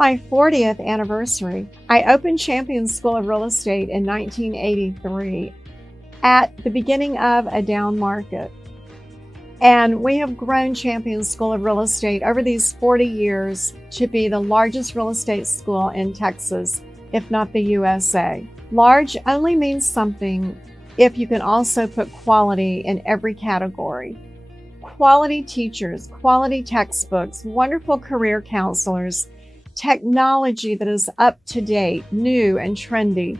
my 40th anniversary. I opened Champion School of Real Estate in 1983 at the beginning of a down market. And we have grown Champion School of Real Estate over these 40 years to be the largest real estate school in Texas, if not the USA. Large only means something if you can also put quality in every category. Quality teachers, quality textbooks, wonderful career counselors, technology that is up to date, new and trendy,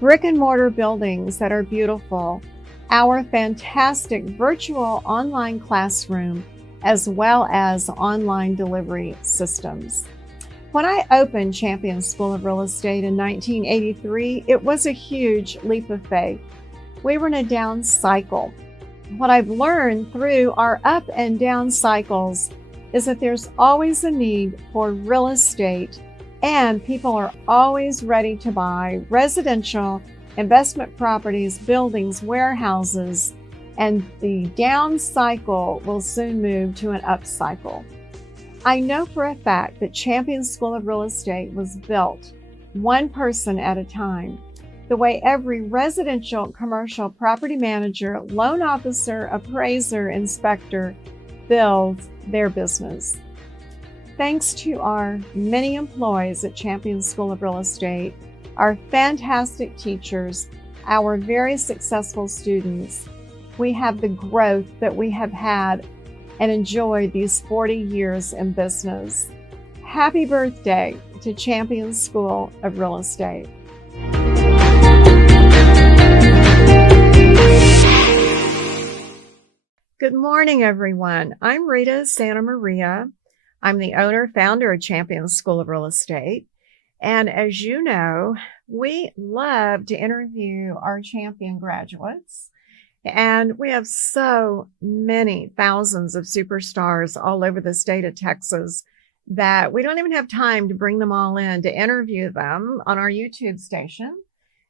brick and mortar buildings that are beautiful, our fantastic virtual online classroom, as well as online delivery systems. When I opened Champion School of Real Estate in 1983, it was a huge leap of faith. We were in a down cycle. What I've learned through our up and down cycles is that there's always a need for real estate, and people are always ready to buy residential, investment properties, buildings, warehouses, and the down cycle will soon move to an up cycle. I know for a fact that Champion School of Real Estate was built one person at a time, the way every residential, commercial property manager, loan officer, appraiser, inspector builds their business. Thanks to our many employees at Champion School of Real Estate, our fantastic teachers, our very successful students, we have the growth that we have had and enjoyed these 40 years in business. Happy birthday to Champion School of Real Estate. Good morning, everyone. I'm Rita Santamaria. I'm the owner, founder of Champion School of Real Estate. And as you know, we love to interview our Champion graduates. And we have so many thousands of superstars all over the state of Texas that we don't even have time to bring them all in to interview them on our YouTube station,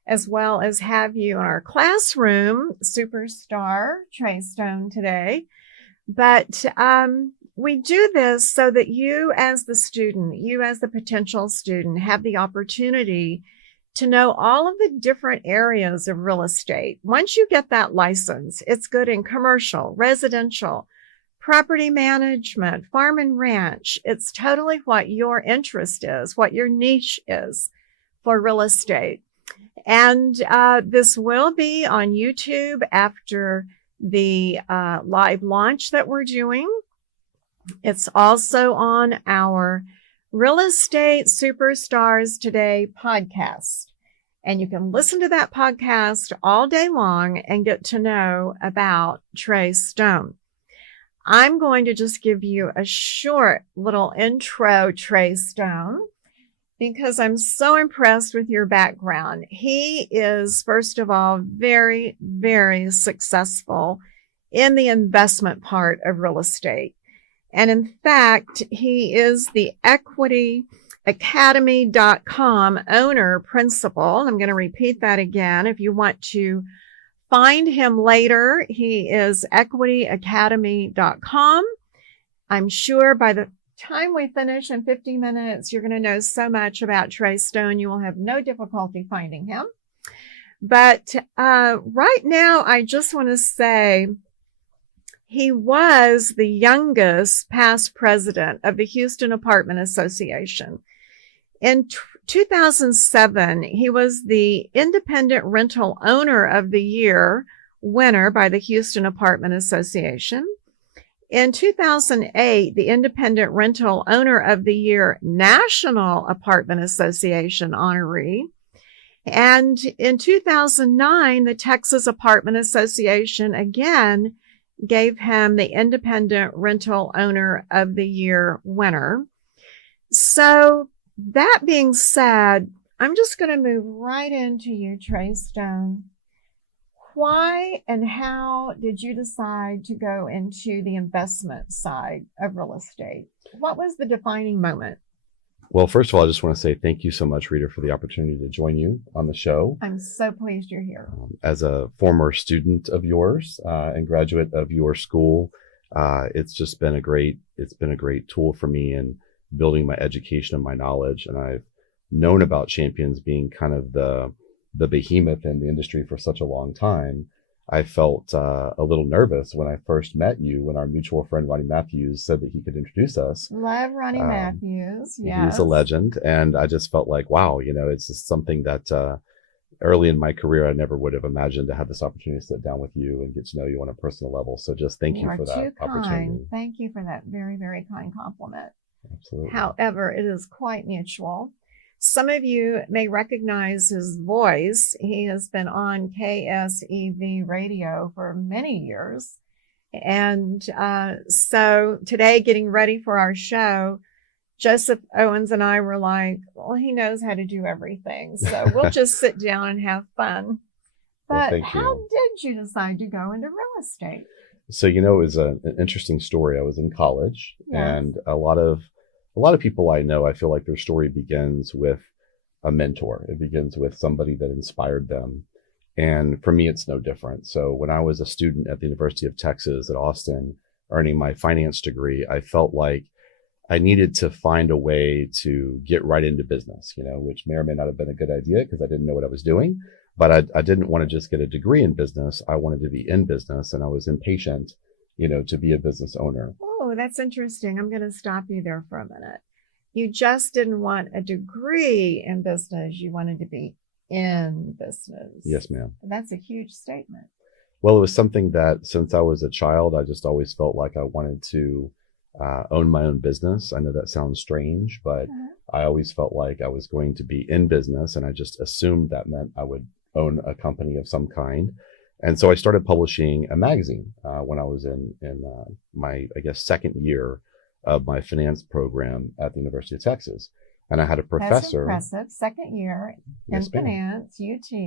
as well as have you in our classroom, superstar Trey Stone today. But we do this so that you as the student, you as the potential student, have the opportunity to know all of the different areas of real estate. Once you get that license, it's good in commercial, residential, property management, farm and ranch. It's totally what your interest is, what your niche is for real estate. And this will be on YouTube after the live launch that we're doing. It's also on our Real Estate Superstars Today podcast. And you can listen to that podcast all day long and get to know about Trey Stone. I'm going to just give you a short little intro, Trey Stone, because I'm so impressed with your background. He is, first of all, very, very successful in the investment part of real estate. And in fact, he is the equityacademy.com owner principal. I'm going to repeat that again. If you want to find him later, he is equityacademy.com. I'm sure by the time we finish in 50 minutes, you're going to know so much about Trey Stone, you will have no difficulty finding him. But right now, I just want to say he was the youngest past president of the Houston Apartment Association. In 2007, he was the Independent Rental Owner of the Year winner by the Houston Apartment Association. In 2008, the Independent Rental Owner of the Year National Apartment Association honoree. And in 2009, the Texas Apartment Association again gave him the Independent Rental Owner of the Year winner. So that being said, I'm just going to move right into you, Trey Stone. Why and how did you decide to go into the investment side of real estate? What was the defining moment? Well, first of all, I just want to say thank you so much, Rita, for the opportunity to join you on the show. I'm so pleased you're here. As a former student of yours and graduate of your school, it's been a great tool for me in building my education and my knowledge. And I've known about Champions being kind of the behemoth in the industry for such a long time. I felt a little nervous when I first met you, when our mutual friend Ronnie Matthews said that he could introduce us. Love Ronnie Matthews. Yes. He's a legend. And I just felt like, wow, it's just something that early in my career, I never would have imagined to have this opportunity to sit down with you and get to know you on a personal level. So just thank you for that opportunity. Thank you for that very, very kind compliment. Absolutely. However, it is quite mutual. Some of you may recognize his voice. He has been on KSEV radio for many years. And so today, getting ready for our show, Joseph Owens and I were like, well, he knows how to do everything. So we'll just sit down and have fun. But how did you decide to go into real estate? So, it was an interesting story. I was in college, and a lot of people I know, I feel like their story begins with a mentor. It begins with somebody that inspired them. And for me, it's no different. So when I was a student at the University of Texas at Austin, earning my finance degree, I felt like I needed to find a way to get right into business, which may or may not have been a good idea because I didn't know what I was doing. But I didn't want to just get a degree in business. I wanted to be in business, and I was impatient, to be a business owner. Oh, that's interesting. I'm going to stop you there for a minute. You just didn't want a degree in business. You wanted to be in business. Yes, ma'am. That's a huge statement. Well, it was something that since I was a child, I just always felt like I wanted to own my own business. I know that sounds strange, but I always felt like I was going to be in business, and I just assumed that meant I would own a company of some kind. And so I started publishing a magazine when I was in my, second year of my finance program at the University of Texas. And I had a professor. That's impressive. Second year in finance, UT,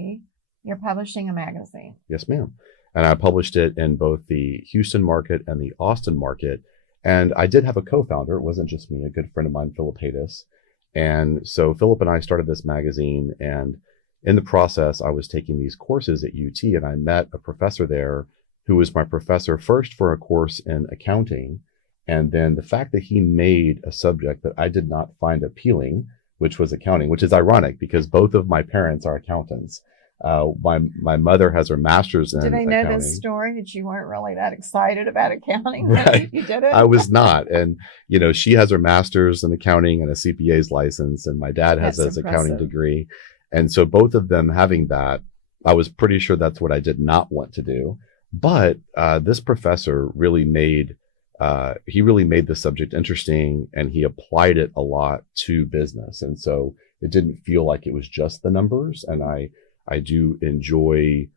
you're publishing a magazine. Yes, ma'am. And I published it in both the Houston market and the Austin market. And I did have a co-founder. It wasn't just me, a good friend of mine, Philip Haydes. And so Philip and I started this magazine, and in the process, I was taking these courses at UT, and I met a professor there who was my professor first for a course in accounting. And then the fact that he made a subject that I did not find appealing, which was accounting, which is ironic because both of my parents are accountants. My mother has her master's in accounting. Do they know this story that you weren't really that excited about accounting? Right. You did it? I was not. And, she has her master's in accounting and a CPA's license, and my dad has his accounting degree. And so both of them having that, I was pretty sure that's what I did not want to do. But this professor really made the subject interesting, and he applied it a lot to business. And so it didn't feel like it was just the numbers. And I do enjoy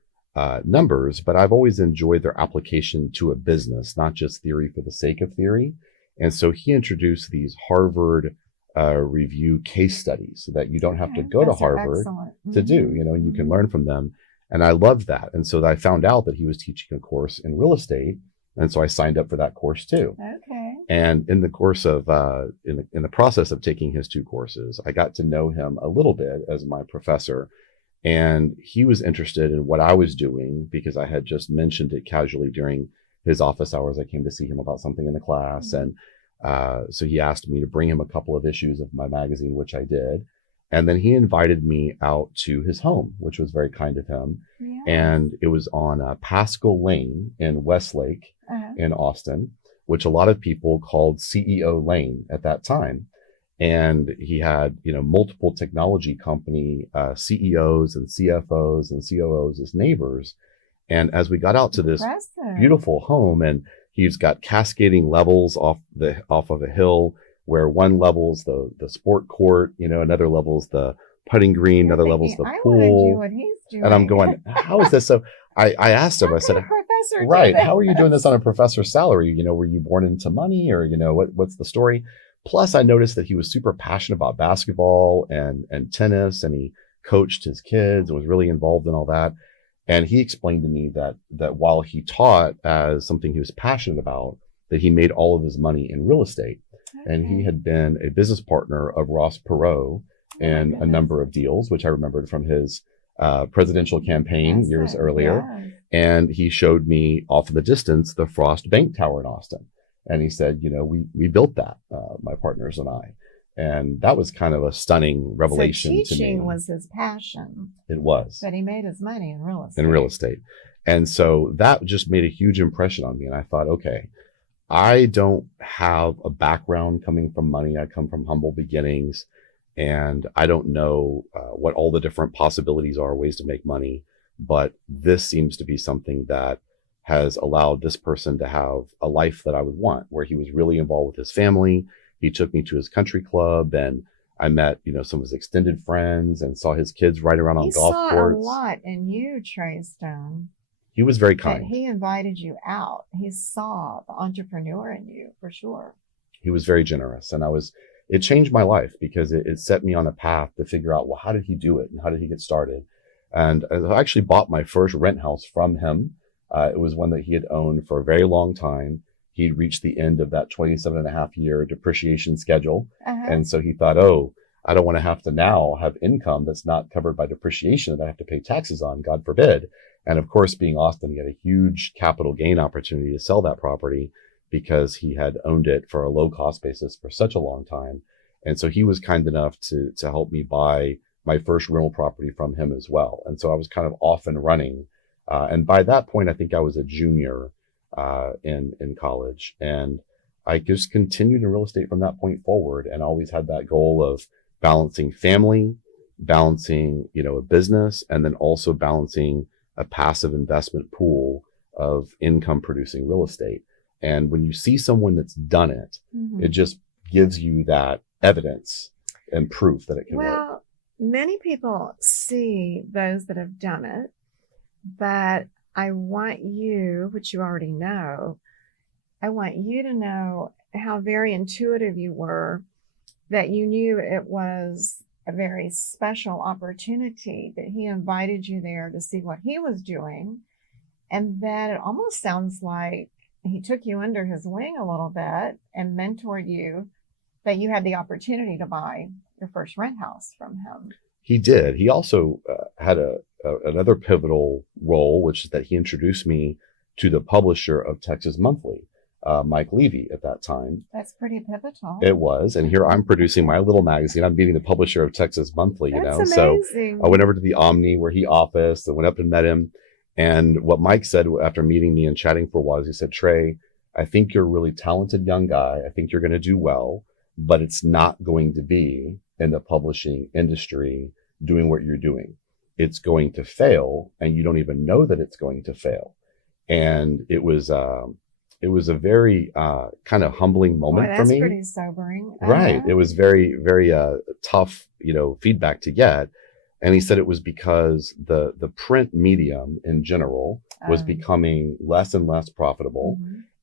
numbers, but I've always enjoyed their application to a business, not just theory for the sake of theory. And so he introduced these Harvard review case studies so that you don't have to go to Harvard to do, and you can learn from them. And I loved that. And so I found out that he was teaching a course in real estate. And so I signed up for that course too. Okay. And in the course of, in the process of taking his two courses, I got to know him a little bit as my professor. And he was interested in what I was doing because I had just mentioned it casually during his office hours. I came to see him about something in the class. And so he asked me to bring him a couple of issues of my magazine, which I did. And then he invited me out to his home, which was very kind of him. Yeah. And it was on Pascal Lane in Westlake in Austin, which a lot of people called CEO Lane at that time. And he had, multiple technology company CEOs and CFOs and COOs as neighbors. And as we got out to this beautiful home, and he's got cascading levels off of a hill, where one level's the sport court, another level's the putting green, another level's the pool. I want to do what he's doing. And I'm going, how is this? So I asked him, I said, right, how are you doing this on a professor's salary? Were you born into money, or, what's the story? Plus, I noticed that he was super passionate about basketball and tennis, and he coached his kids and was really involved in all that. And he explained to me that while he taught as something he was passionate about, that he made all of his money in real estate. Okay. And he had been a business partner of Ross Perot in a number of deals, which I remembered from his presidential campaign years earlier. Yeah. And he showed me off in the distance the Frost Bank Tower in Austin. And he said, we built that, my partners and I. And that was kind of a stunning revelation to me. So teaching was his passion. It was. But he made his money in real estate. And so that just made a huge impression on me. And I thought, okay, I don't have a background coming from money. I come from humble beginnings, and I don't know what all the different possibilities are, ways to make money. But this seems to be something that has allowed this person to have a life that I would want, where he was really involved with his family. He took me to his country club, and I met, some of his extended friends and saw his kids ride around on golf courts. He saw a lot in you, Trey Stone. He was very kind. But he invited you out. He saw the entrepreneur in you, for sure. He was very generous, and it changed my life because it set me on a path to figure out, well, how did he do it and how did he get started? And I actually bought my first rent house from him. It was one that he had owned for a very long time. He'd reached the end of that 27.5-year depreciation schedule. And so he thought, I don't want to have to now have income that's not covered by depreciation that I have to pay taxes on, God forbid. And of course, being Austin, he had a huge capital gain opportunity to sell that property because he had owned it for a low cost basis for such a long time. And so he was kind enough to help me buy my first rental property from him as well. And so I was kind of off and running. And by that point, I think I was a junior in college. And I just continued in real estate from that point forward, and always had that goal of balancing family, balancing, a business, and then also balancing a passive investment pool of income producing real estate. And when you see someone that's done it, it just gives you that evidence and proof that it can work. Well, many people see those that have done it, but I want you, which you already know, I want you to know how very intuitive you were, that you knew it was a very special opportunity, that he invited you there to see what he was doing. And that it almost sounds like he took you under his wing a little bit and mentored you, that you had the opportunity to buy your first rent house from him. He did. He also had another pivotal role, which is that he introduced me to the publisher of Texas Monthly, Mike Levy, at that time. That's pretty pivotal. It was. And here I'm producing my little magazine. I'm meeting the publisher of Texas Monthly, That's So amazing. I went over to the Omni where he officed and went up and met him. And what Mike said after meeting me and chatting for a while is he said, Trey, I think you're a really talented young guy. I think you're going to do well, but it's not going to be in the publishing industry doing what you're doing. It's going to fail, and you don't even know that it's going to fail. And it was a very kind of humbling moment for me. That's pretty sobering. Right. It was very, very tough, feedback to get. And he said it was because the print medium in general was becoming less and less profitable.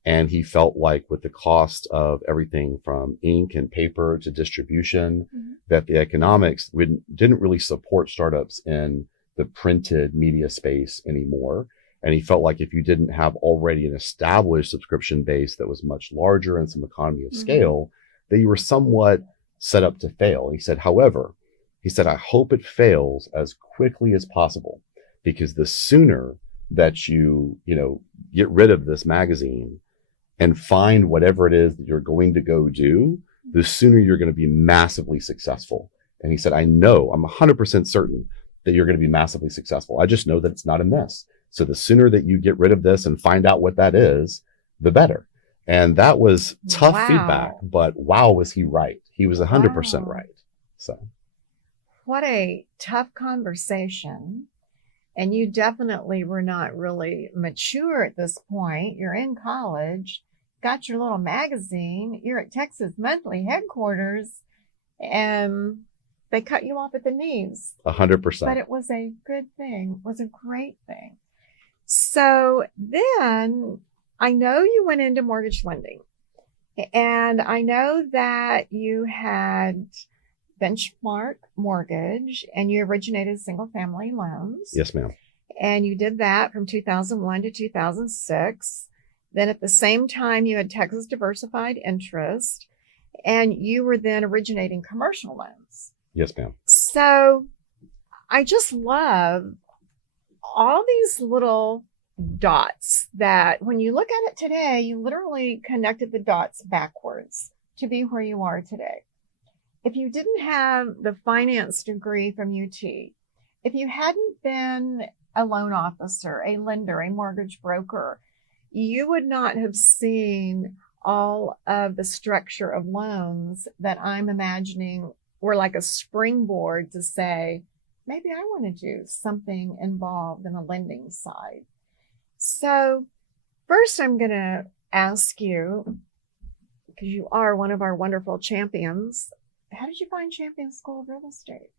And he felt like with the cost of everything from ink and paper to distribution, that the economics didn't really support startups in the printed media space anymore. And he felt like if you didn't have already an established subscription base that was much larger and some economy of scale, that you were somewhat set up to fail. He said, however, I hope it fails as quickly as possible, because the sooner that you get rid of this magazine and find whatever it is that you're going to go do, the sooner you're going to be massively successful. And he said, I'm 100% certain that you're going to be massively successful. I just know that it's not in this. So the sooner that you get rid of this and find out what that is, the better. And that was tough feedback, but wow, was he right. He was 100% right. So what a tough conversation. And you definitely were not really mature at this point. You're in college, got your little magazine, you're at Texas Monthly headquarters, and they cut you off at the knees. 100%. But it was a good thing. It was a great thing. So then I know you went into mortgage lending, and I know that you had Benchmark Mortgage, and you originated single family loans. Yes, ma'am. And you did that from 2001 to 2006. Then at the same time, you had Texas Diversified Interest, and you were then originating commercial loans. Yes, ma'am. So I just love all these little dots that when you look at it today, you literally connected the dots backwards to be where you are today. If you didn't have the finance degree from UT, if you hadn't been a loan officer, a lender, a mortgage broker, you would not have seen all of the structure of loans that I'm imagining were like a springboard to say, maybe I want to do something involved in the lending side. So first I'm going to ask you, because you are one of our wonderful champions, how did you find Champion School of Real Estate?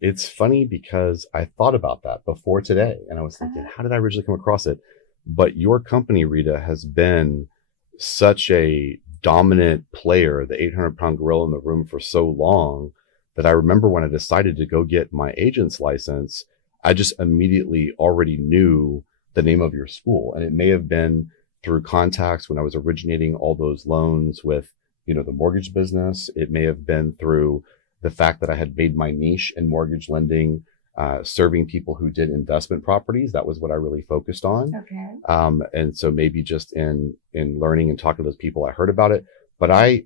It's funny because I thought about that before today, and I was thinking, how did I originally come across it? But your company, Rita, has been such a dominant player, the 800-pound gorilla in the room for so long, that I remember when I decided to go get my agent's license, I just immediately already knew the name of your school. And it may have been through contacts when I was originating all those loans with, the mortgage business. It may have been through the fact that I had made my niche in mortgage lending, serving people who did investment properties. That was what I really focused on. Okay. And so maybe just in learning and talking to those people, I heard about it. But I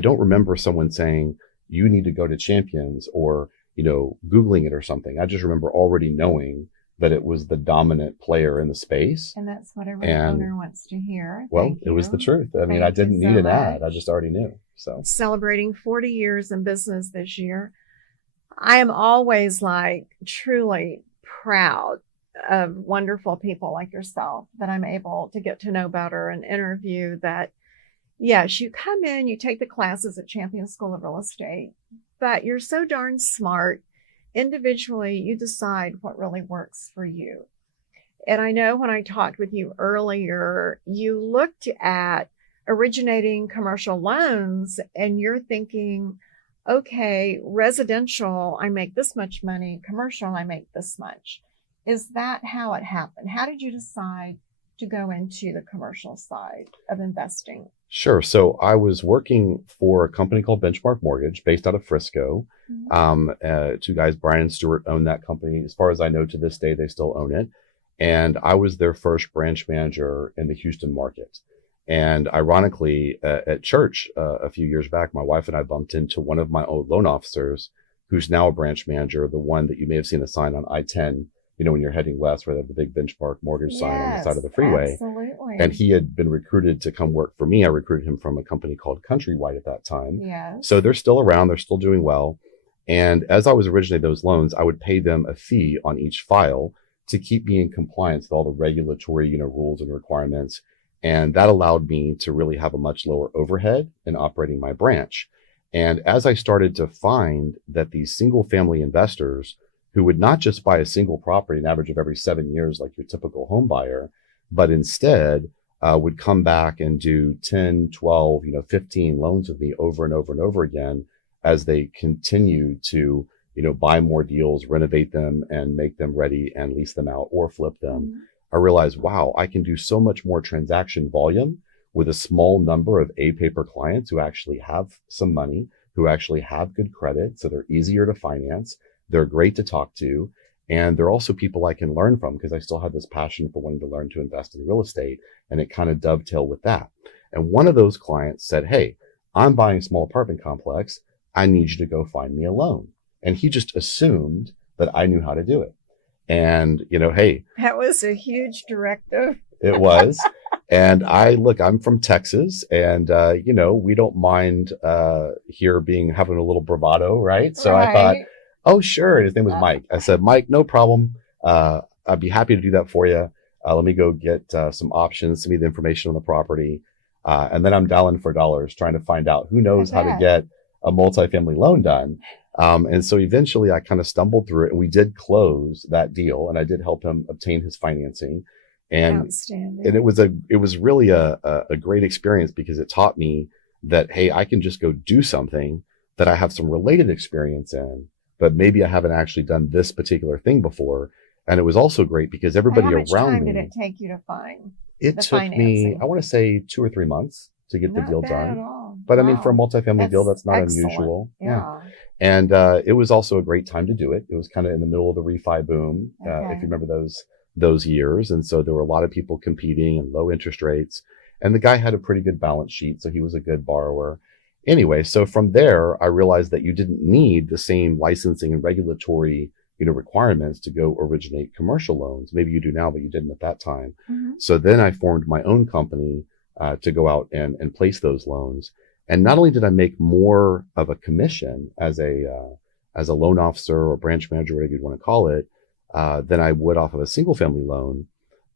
don't remember someone saying, you need to go to Champions or, Googling it or something. I just remember already knowing that it was the dominant player in the space. And that's what every owner wants to hear. Well, it was the truth. I mean, I didn't need an ad. I just already knew. So celebrating 40 years in business this year. I am always truly proud of wonderful people like yourself that I'm able to get to know better and interview that. Yes, you come in, you take the classes at Champion School of Real Estate, but you're so darn smart. Individually, you decide what really works for you. And I know when I talked with you earlier, you looked at originating commercial loans and you're thinking, okay, residential, I make this much money, commercial, I make this much. Is that how it happened? How did you decide to go into the commercial side of investing? Sure. So I was working for a company called Benchmark Mortgage based out of Frisco. Two guys, Brian and Stuart, own that company. As far as I know, to this day, they still own it. And I was their first branch manager in the Houston market. And ironically, at church a few years back, my wife and I bumped into one of my old loan officers, who's now a branch manager, the one that you may have seen a sign on I-10, when you're heading west, where they have the big Benchmark Mortgage sign on the side of the freeway. Absolutely. And he had been recruited to come work for me. I recruited him from a company called Countrywide at that time. Yes. So they're still around. They're still doing well. And as I was originating those loans, I would pay them a fee on each file to keep me in compliance with all the regulatory, rules and requirements. And that allowed me to really have a much lower overhead in operating my branch. And as I started to find that these single family investors who would not just buy a single property, an average of every 7 years, like your typical home buyer, but instead would come back and do 10, 12, 15 loans with me over and over and over again as they continue to, buy more deals, renovate them and make them ready and lease them out or flip them. I realized, wow, I can do so much more transaction volume with a small number of A-paper clients who actually have some money, who actually have good credit, so they're easier to finance. They're great to talk to. And they're also people I can learn from because I still have this passion for wanting to learn to invest in real estate. And it kind of dovetailed with that. And one of those clients said, hey, I'm buying a small apartment complex. I need you to go find me a loan. And he just assumed that I knew how to do it. And, hey. That was a huge directive. It was. And I'm from Texas and, we don't mind here having a little bravado, right? So I thought, oh, sure. And his name was Mike. I said, Mike, no problem. I'd be happy to do that for you. Let me go get some options, send me the information on the property. And then I'm dialing for dollars, trying to find out who knows how to get a multifamily loan done. And so eventually I kind of stumbled through it and we did close that deal and I did help him obtain his financing. And it was really a great experience because it taught me that, hey, I can just go do something that I have some related experience in, but maybe I haven't actually done this particular thing before. And it was also great because everybody around me. How much time did it take you to find? It took me, I want to say 2 or 3 months to get the deal done. At all. But I mean, for a multifamily deal, that's not unusual. Yeah. And it was also a great time to do it. It was kind of in the middle of the refi boom. If you remember those those years. And so there were a lot of people competing and low interest rates. And the guy had a pretty good balance sheet, so he was a good borrower. Anyway, so from there, I realized that you didn't need the same licensing and regulatory, requirements to go originate commercial loans. Maybe you do now, but you didn't at that time. Mm-hmm. So then I formed my own company to go out and place those loans. And not only did I make more of a commission as a loan officer or branch manager, whatever you want to call it, than I would off of a single family loan,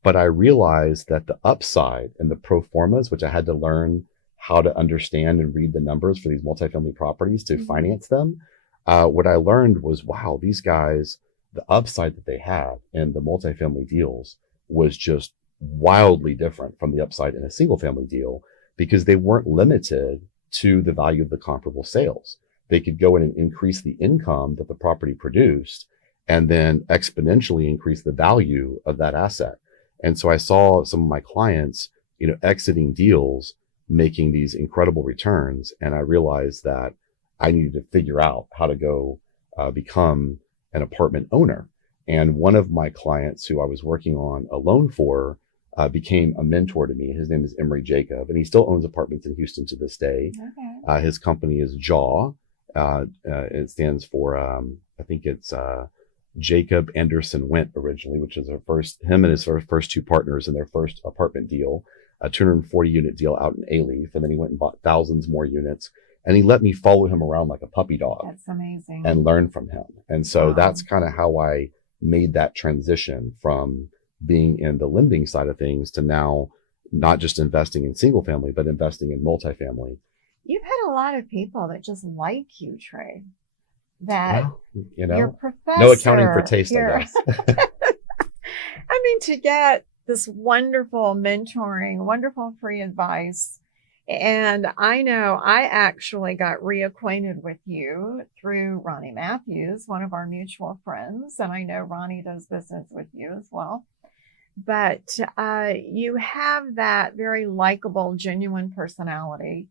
but I realized that the upside and the pro formas, which I had to learn how to understand and read the numbers for these multifamily properties to Mm-hmm. finance them, what I learned was, wow, these guys, the upside that they had in the multifamily deals was just wildly different from the upside in a single family deal, because they weren't limited to the value of the comparable sales. They could go in and increase the income that the property produced and then exponentially increase the value of that asset. And so I saw some of my clients, exiting deals, making these incredible returns. And I realized that I needed to figure out how to go become an apartment owner. And one of my clients who I was working on a loan for became a mentor to me. His name is Emery Jacob, and he still owns apartments in Houston to this day. Okay. His company is JAW. It stands for, I think it's Jacob Anderson Went originally, which is him and his first two partners in their first apartment deal, a 240 unit deal out in A-Leaf. And then he went and bought thousands more units. And he let me follow him around like a puppy dog. That's amazing. And learn from him. And so Wow. That's kind of how I made that transition from being in the lending side of things to now not just investing in single family, but investing in multifamily. You've had a lot of people that just like you, Trey. That your professor. No accounting for taste, I guess. I mean, to get this wonderful mentoring, wonderful free advice. And I know I actually got reacquainted with you through Ronnie Matthews, one of our mutual friends. And I know Ronnie does business with you as well. But you have that very likable, genuine personality.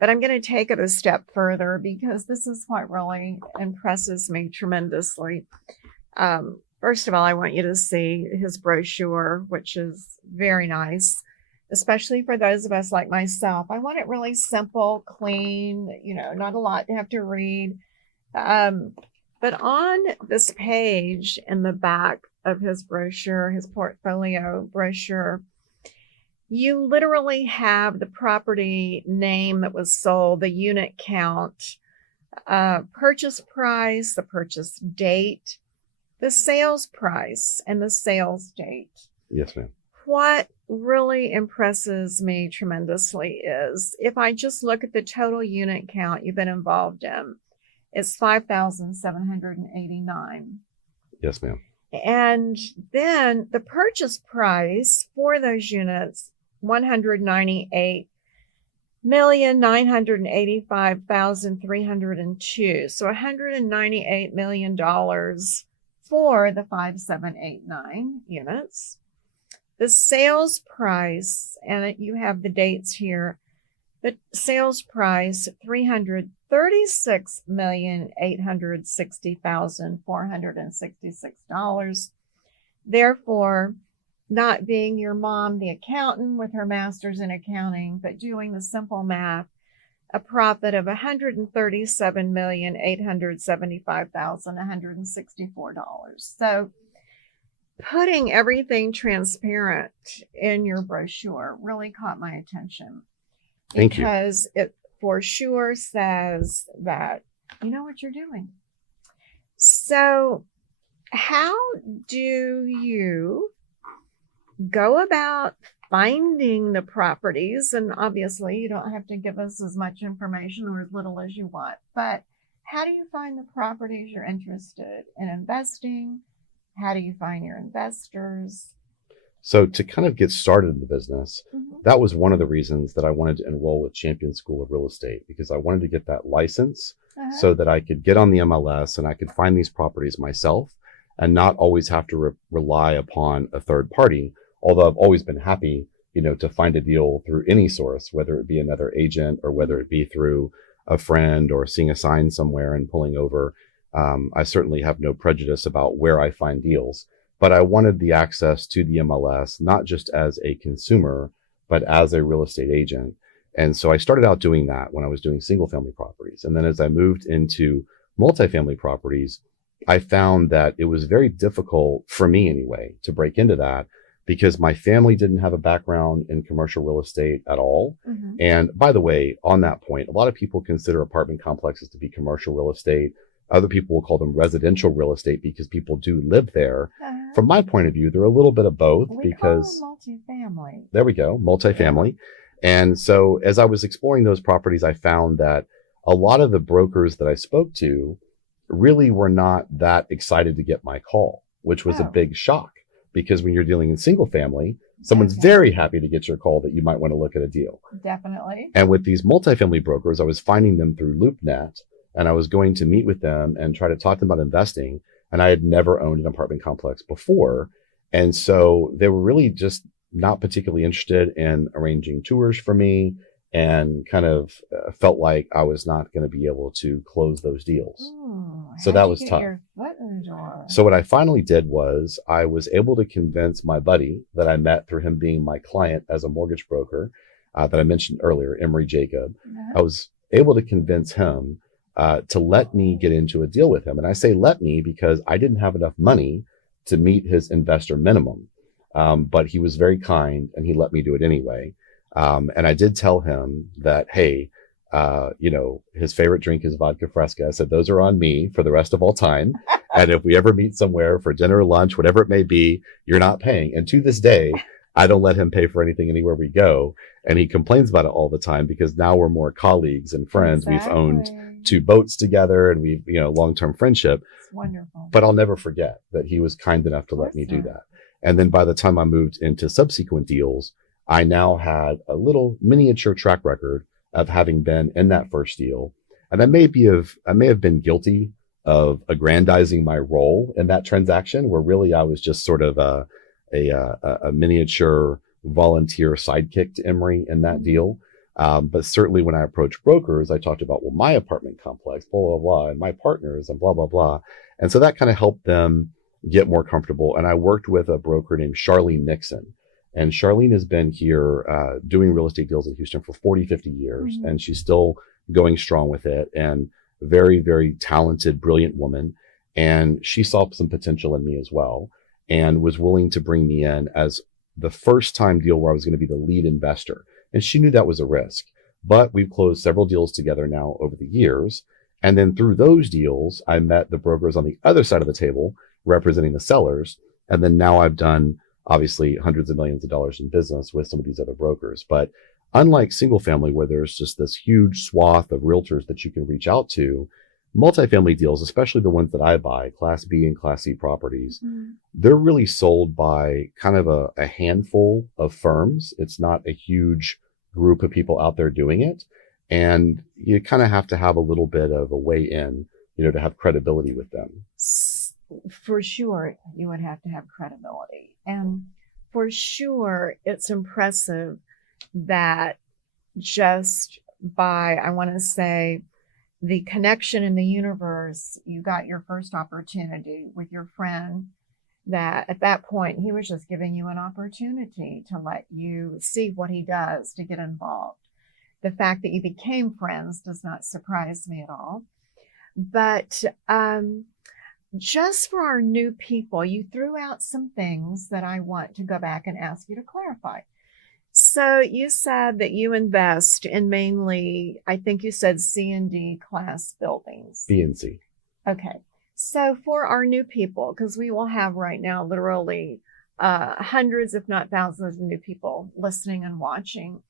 But I'm going to take it a step further, because this is what really impresses me tremendously. First of all, I want you to see his brochure, which is very nice, especially for those of us like myself. I want it really simple, clean, not a lot to have to read. But on this page in the back of his brochure, his portfolio brochure, you literally have the property name that was sold, the unit count, purchase price, the purchase date, the sales price, and the sales date. Yes, ma'am. What really impresses me tremendously is if I just look at the total unit count you've been involved in, it's 5,789. Yes, ma'am. And then the purchase price for those units, $198,985,302. So $198 million for the 5,789 units. The sales price, and you have the dates here, the sales price, $336,860,466. Therefore, not being your mom, the accountant with her master's in accounting, but doing the simple math, a profit of $137,875,164. So putting everything transparent in your brochure really caught my attention. Thank you. Because it for sure says that you know what you're doing. So how do you go about finding the properties? And obviously you don't have to give us as much information or as little as you want, but how do you find the properties you're interested in investing? How do you find your investors? So to kind of get started in the business, that was one of the reasons that I wanted to enroll with Champion School of Real Estate, because I wanted to get that license so that I could get on the MLS and I could find these properties myself and not always have to rely upon a third party. Although I've always been happy, to find a deal through any source, whether it be another agent or whether it be through a friend or seeing a sign somewhere and pulling over. I certainly have no prejudice about where I find deals. but I wanted the access to the MLS, not just as a consumer, but as a real estate agent. And so I started out doing that when I was doing single family properties. And then as I moved into multifamily properties, I found that it was very difficult for me anyway to break into that because my family didn't have a background in commercial real estate at all. Mm-hmm. And by the way, on that point, a lot of people consider apartment complexes to be commercial real estate. Other people will call them residential real estate because people do live there. From my point of view, they're a little bit of both because call them multifamily. There we go, multifamily. Yeah. And so as I was exploring those properties, I found that a lot of the brokers that I spoke to really were not that excited to get my call, which was a big shock because when you're dealing in single family, someone's very happy to get your call that you might want to look at a deal. Definitely. And with these multifamily brokers, I was finding them through LoopNet, and I was going to meet with them and try to talk to them about investing. And I had never owned an apartment complex before. And so they were really just not particularly interested in arranging tours for me, and kind of felt like I was not going to be able to close those deals. So that was tough. Your foot in the door? So what I finally did was I was able to convince my buddy that I met through him being my client as a mortgage broker that I mentioned earlier, Emery Jacob. I was able to convince him to let me get into a deal with him. And I say let me because I didn't have enough money to meet his investor minimum. But he was very kind and he let me do it anyway. And I did tell him that, hey, his favorite drink is vodka fresca. I said, those are on me for the rest of all time. And if we ever meet somewhere for dinner or lunch, whatever it may be, you're not paying. And to this day, I don't let him pay for anything anywhere we go. And he complains about it all the time because now we're more colleagues and friends. We've owned 2 boats together and we've, long-term friendship. It's wonderful. But I'll never forget that he was kind enough to let me do that. And then by the time I moved into subsequent deals, I now had a little miniature track record of having been in that first deal. And I may have been guilty of aggrandizing my role in that transaction, where really I was just sort of a miniature volunteer sidekick to Emery in that deal. But certainly when I approached brokers, I talked about, well, my apartment complex, blah, blah, blah, and my partners and blah, blah, blah. And so that kind of helped them get more comfortable. And I worked with a broker named Charlene Nixon. And Charlene has been here doing real estate deals in Houston for 40, 50 years. And she's still going strong with it, and very, very talented, brilliant woman. And she saw some potential in me as well and was willing to bring me in as the first time deal where I was going to be the lead investor. And she knew that was a risk, but we've closed several deals together now over the years. And then through those deals, I met the brokers on the other side of the table representing the sellers. And then now I've done obviously hundreds of millions of dollars in business with some of these other brokers. But unlike single family, where there's just this huge swath of realtors that you can reach out to, multifamily deals, especially the ones that I buy, Class B and Class C properties, they're really sold by kind of a handful of firms. It's not a huge group of people out there doing it. And you kind of have to have a little bit of a way in, to have credibility with them. For sure, you would have to have credibility. And for sure, it's impressive that just by, I want to say, the connection in the universe, you got your first opportunity with your friend, that at that point, he was just giving you an opportunity to let you see what he does, to get involved. The fact that you became friends does not surprise me at all. But just for our new people, you threw out some things that I want to go back and ask you to clarify. So you said that you invest in mainly, I think you said C and D class buildings. B and C. Okay. So for our new people, because we will have right now literally hundreds, if not thousands of new people listening and watching,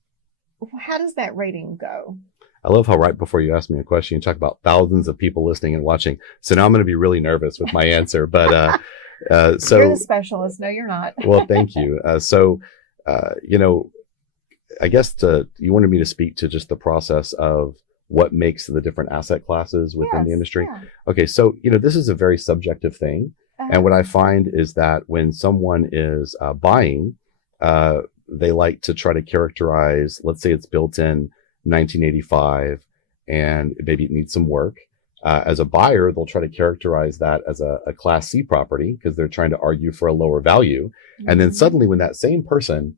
how does that rating go? I love how right before you ask me a question, you talk about thousands of people listening and watching. So now I'm going to be really nervous with my answer. But so you're the specialist. No, you're not. Well, thank you. I guess you wanted me to speak to just the process of what makes the different asset classes within the industry. Yeah. Okay. So, this is a very subjective thing. And what I find is that when someone is buying, they like to try to characterize, let's say it's built in 1985 and maybe it needs some work. As a buyer, they'll try to characterize that as a Class C property because they're trying to argue for a lower value. And then suddenly when that same person,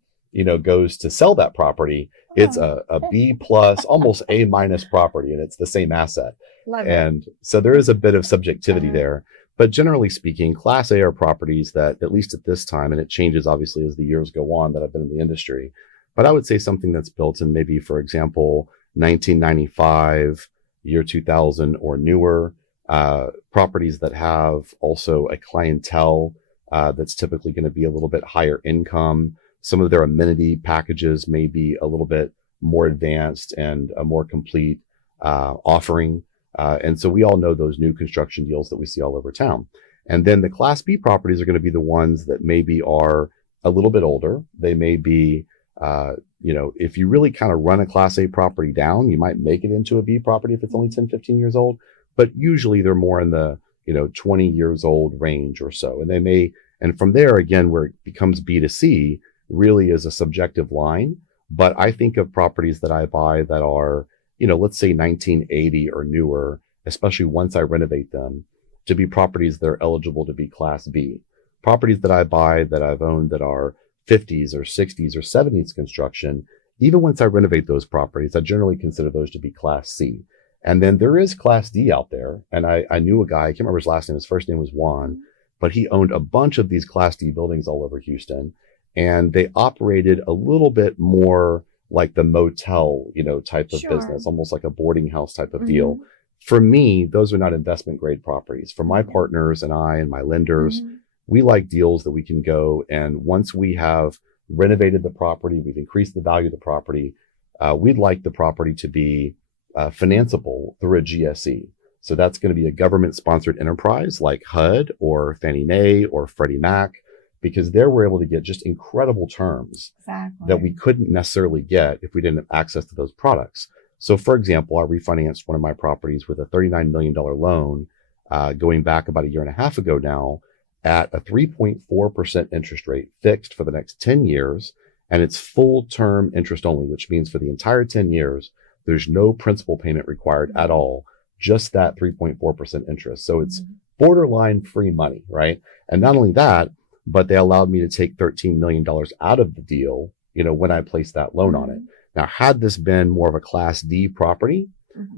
goes to sell that property, it's a B plus, almost A minus property, and it's the same asset. Love And so there is a bit of subjectivity there. But generally speaking, Class A are properties that, at least at this time, and it changes obviously as the years go on that I've been in the industry, but I would say something that's built in maybe, for example, 1995, year 2000 or newer, properties that have also a clientele that's typically going to be a little bit higher income. Some of their amenity packages may be a little bit more advanced and a more complete offering. And so we all know those new construction deals that we see all over town. And then the Class B properties are going to be the ones that maybe are a little bit older. They may be, if you really kind of run a Class A property down, you might make it into a B property if it's only 10, 15 years old. But usually they're more in the, 20 years old range or so. And from there, again, where it becomes B to C, really is a subjective line. But I think of properties that I buy that are, let's say 1980 or newer, especially once I renovate them, to be properties that are eligible to be Class B. Properties that I buy that I've owned that are 50s or 60s or 70s construction, even once I renovate those properties, I generally consider those to be Class C. And then there is Class D out there. And I knew a guy, I can't remember his last name, his first name was Juan, but he owned a bunch of these Class D buildings all over Houston. And they operated a little bit more like the motel, type of business, almost like a boarding house type of deal. For me, those are not investment grade properties. For my partners and I and my lenders, we like deals that we can go, and once we have renovated the property, we've increased the value of the property, we'd like the property to be financeable through a GSE. So that's going to be a government sponsored enterprise like HUD or Fannie Mae or Freddie Mac, because there we're able to get just incredible terms that we couldn't necessarily get if we didn't have access to those products. So for example, I refinanced one of my properties with a $39 million loan going back about a year and a half ago now at a 3.4% interest rate fixed for the next 10 years. And it's full term interest only, which means for the entire 10 years, there's no principal payment required at all, just that 3.4% interest. So it's borderline free money, right? And not only that, but they allowed me to take $13 million out of the deal, when I placed that loan on it. Now, had this been more of a Class D property,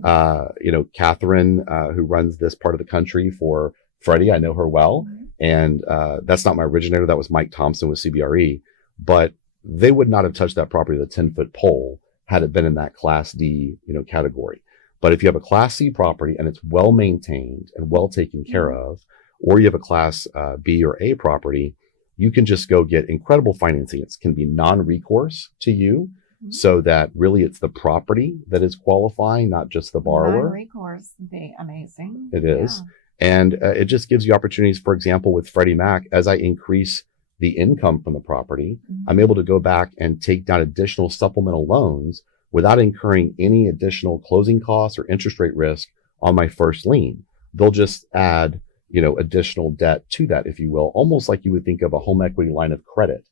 Catherine, who runs this part of the country for Freddie, I know her well. And that's not my originator. That was Mike Thompson with CBRE. But they would not have touched that property with a 10-foot pole had it been in that Class D, category. But if you have a Class C property and it's well maintained and well taken care of, or you have a Class B or A property, you can just go get incredible financing. It can be non-recourse to you, so that really it's the property that is qualifying, not just the borrower. Non-recourse would be amazing. It is. And it just gives you opportunities. For example, with Freddie Mac, as I increase the income from the property, I'm able to go back and take down additional supplemental loans without incurring any additional closing costs or interest rate risk on my first lien. They'll just add, additional debt to that, if you will, almost like you would think of a home equity line of credit.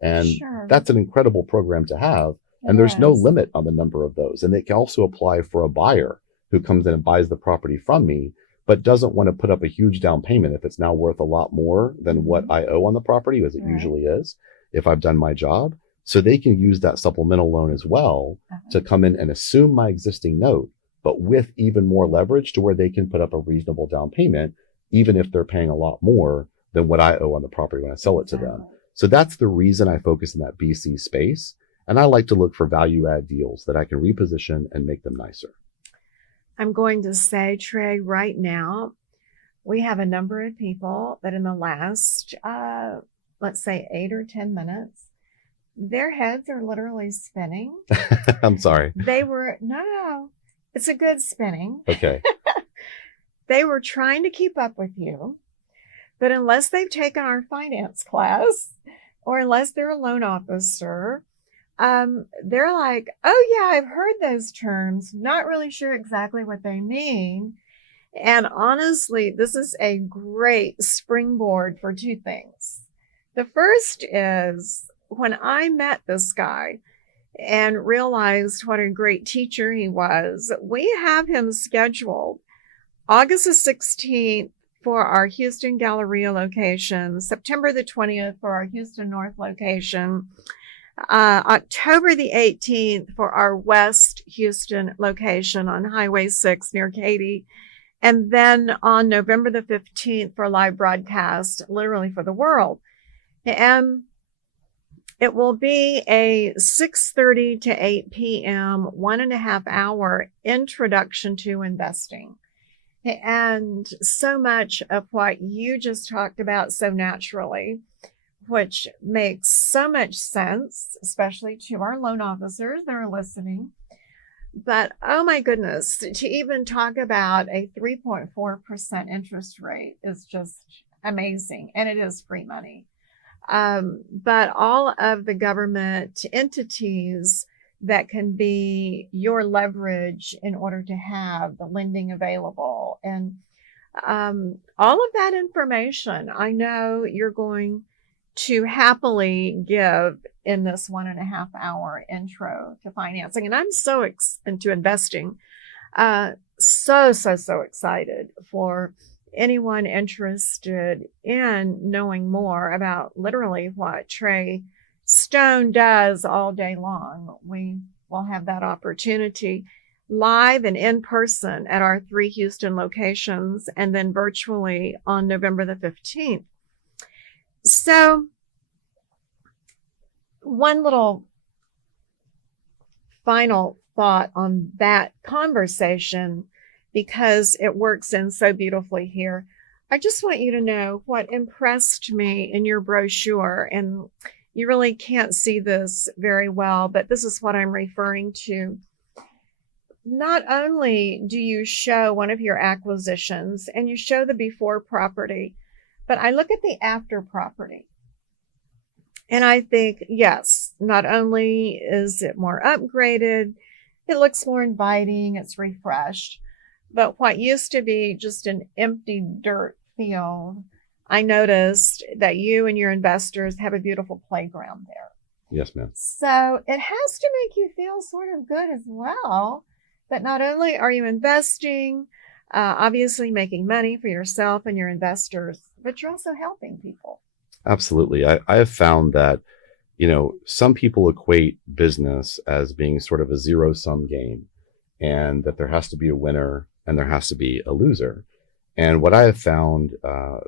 And that's an incredible program to have. And there's no limit on the number of those. And it can also apply for a buyer who comes in and buys the property from me, but doesn't want to put up a huge down payment if it's now worth a lot more than what I owe on the property, as it usually is, if I've done my job. So they can use that supplemental loan as well to come in and assume my existing note, but with even more leverage to where they can put up a reasonable down payment, even if they're paying a lot more than what I owe on the property when I sell it to them. So that's the reason I focus in that BC space. And I like to look for value add deals that I can reposition and make them nicer. I'm going to say, Trey, right now, we have a number of people that in the last, let's say 8 or 10 minutes, their heads are literally spinning. I'm sorry. No, it's a good spinning. Okay. They were trying to keep up with you, but unless they've taken our finance class or unless they're a loan officer, they're like, oh yeah, I've heard those terms, not really sure exactly what they mean. And honestly, this is a great springboard for two things. The first is when I met this guy and realized what a great teacher he was, we have him scheduled August the 16th for our Houston Galleria location, September the 20th for our Houston North location, October the 18th for our West Houston location on Highway 6 near Katy, and then on November the 15th for live broadcast, literally for the world. And it will be a 6:30 to 8 p.m., 1.5 hour introduction to investing. And so much of what you just talked about so naturally, which makes so much sense, especially to our loan officers that are listening. But oh my goodness, to even talk about a 3.4% interest rate is just amazing. And it is free money. But all of the government entities that can be your leverage in order to have the lending available. And all of that information, I know you're going to happily give in this 1.5 hour intro to financing. And I'm so into investing. So excited for anyone interested in knowing more about literally what Trey Stone does all day long. We will have that opportunity live and in person at our 3 Houston locations, and then virtually on November the 15th. So one little final thought on that conversation, because it works in so beautifully here. I just want you to know what impressed me in your brochure, and you really can't see this very well, but this is what I'm referring to. Not only do you show one of your acquisitions and you show the before property, but I look at the after property. And I think, yes, not only is it more upgraded, it looks more inviting, it's refreshed, but what used to be just an empty dirt field, I noticed that you and your investors have a beautiful playground there. Yes, ma'am. So it has to make you feel sort of good as well, that not only are you investing, obviously making money for yourself and your investors, but you're also helping people. Absolutely. I have found that, some people equate business as being sort of a zero-sum game, and that there has to be a winner and there has to be a loser. And what I have found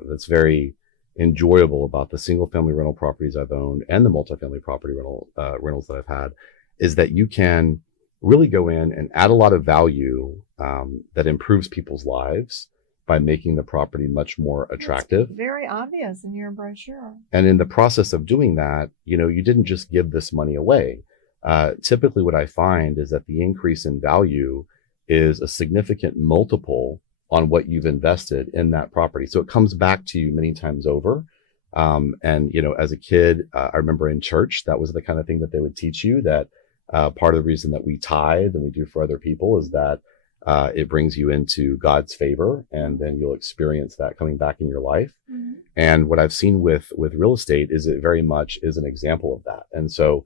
that's very enjoyable about the single-family rental properties I've owned and the multifamily property rentals that I've had is that you can really go in and add a lot of value that improves people's lives by making the property much more attractive. It's very obvious in your brochure. And in the process of doing that, you didn't just give this money away. Typically what I find is that the increase in value is a significant multiple on what you've invested in that property. So it comes back to you many times over. And, as a kid, I remember in church, that was the kind of thing that they would teach you, that part of the reason that we tithe and we do for other people is that it brings you into God's favor, and then you'll experience that coming back in your life. Mm-hmm. And what I've seen with real estate is it very much is an example of that. And so